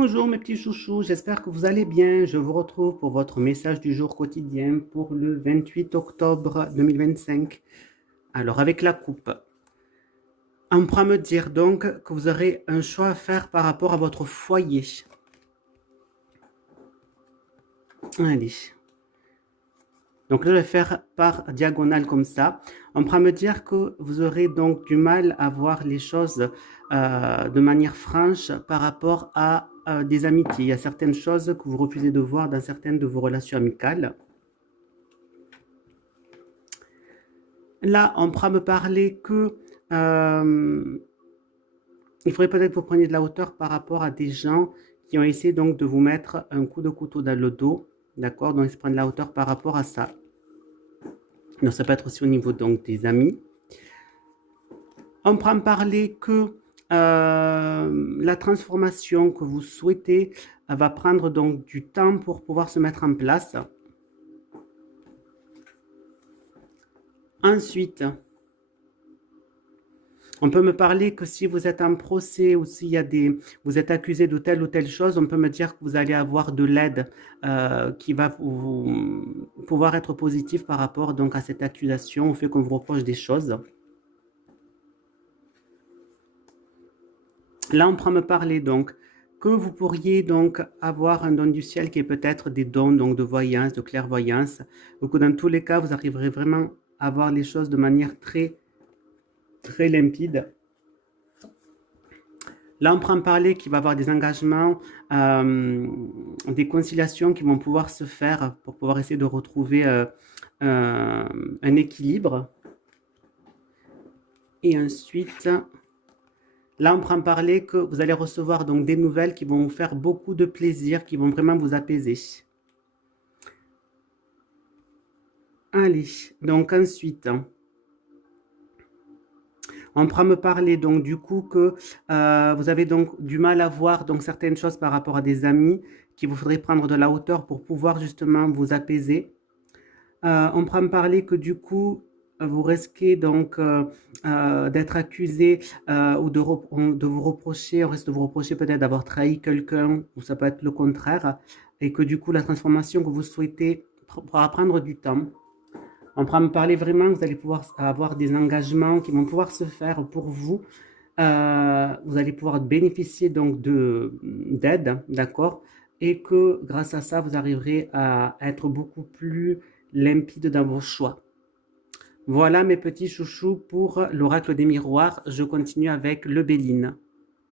Bonjour mes petits chouchous, j'espère que vous allez bien. Je vous retrouve pour votre message du jour quotidien pour le 28 octobre 2025. Alors avec la coupe, on pourra me dire donc que vous aurez un choix à faire par rapport à votre foyer. Allez. Donc là, je vais faire par diagonale comme ça. On pourra me dire que vous aurez donc du mal à voir les choses de manière franche par rapport à des amitiés. Il y a certaines choses que vous refusez de voir dans certaines de vos relations amicales. Là, on pourra me parler que il faudrait peut-être que vous preniez de la hauteur par rapport à des gens qui ont essayé donc de vous mettre un coup de couteau dans le dos. D'accord? Donc, il se prend de la hauteur par rapport à ça. Donc, ça peut être aussi au niveau donc, des amis. On pourra me parler que la transformation que vous souhaitez va prendre donc du temps pour pouvoir se mettre en place. Ensuite, on peut me parler que si vous êtes en procès ou s'il y a vous êtes accusé de telle ou telle chose, on peut me dire que vous allez avoir de l'aide qui va pouvoir être positive par rapport donc à cette accusation, au fait qu'on vous reproche des choses. Là, on pourra me parler donc que vous pourriez donc avoir un don du ciel qui est peut-être des dons donc de voyance, de clairvoyance, ou que dans tous les cas, vous arriverez vraiment à voir les choses de manière très limpide. Là, on pourra me parler qu'il va y avoir des engagements, des conciliations qui vont pouvoir se faire pour pouvoir essayer de retrouver un équilibre. Et ensuite, là, on pourra me parler que vous allez recevoir donc des nouvelles qui vont vous faire beaucoup de plaisir, qui vont vraiment vous apaiser. Allez, donc ensuite, on pourra me parler donc du coup que vous avez donc du mal à voir donc certaines choses par rapport à des amis, qu'il vous faudrait prendre de la hauteur pour pouvoir justement vous apaiser. On pourra me parler que du coup, vous risquez donc d'être accusé ou de vous reprocher, on risque de vous reprocher peut-être d'avoir trahi quelqu'un, ou ça peut être le contraire, et que du coup, la transformation que vous souhaitez pourra prendre du temps. On pourra me parler vraiment, vous allez pouvoir avoir des engagements qui vont pouvoir se faire pour vous. Vous allez pouvoir bénéficier donc d'aide, d'accord? Et que grâce à ça, vous arriverez à être beaucoup plus limpide dans vos choix. Voilà mes petits chouchous pour l'oracle des miroirs. Je continue avec le Béline.